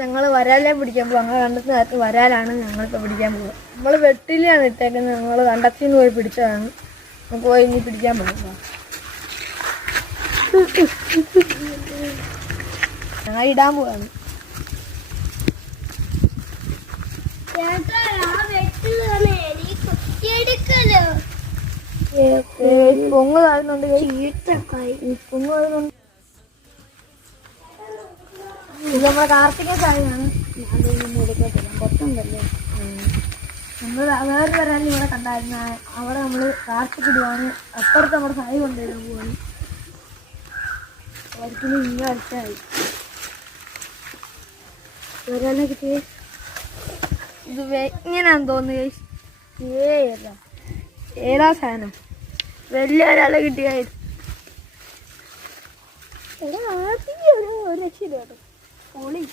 ഞങ്ങൾ വരാലേ പിടിക്കാൻ പോകും ഞങ്ങൾ കണ്ടത്തിന് നേരത്തെ വരാലാണ് ഞങ്ങളിപ്പോൾ പിടിക്കാൻ പോകുക നമ്മൾ വെട്ടിലാണ് ഇട്ടേക്കുന്നത്. ഞങ്ങൾ കണ്ടത്തിൽ നിന്ന് പോയി പിടിച്ചതാണ്. നമുക്ക് പോയി ഇനി പിടിക്കാൻ പോകും ഞങ്ങൾ ഇടാൻ പോവാണ്. പൊങ്ങ് താഴുന്നുണ്ട് ഈ പൊങ്ങ് താഴുന്നുണ്ട് ഇത് കാർത്തിക സാരിയാണ് പുറത്തുണ്ടല്ലേ? നമ്മൾ വേറെ വരാൻ ഇവിടെ കണ്ടായിരുന്നു. അവിടെ നമ്മൾ കാർത്തിക അപ്പുറത്ത് നമ്മുടെ സായി കൊണ്ടുവരാൻ പോവാണ് അവർക്കിന് ഇങ്ങനെ അടുത്തായി വരാനെ കിട്ടിയേ? ഇത് ഇങ്ങനെയാന്ന് തോന്നുന്നു ഏയല്ല ഏതാ? സാധനം? വലിയ ഒരാളെ കിട്ടിയായിരുന്നു. ഒരു രക്ഷയില്ല കേട്ടോ. 福利。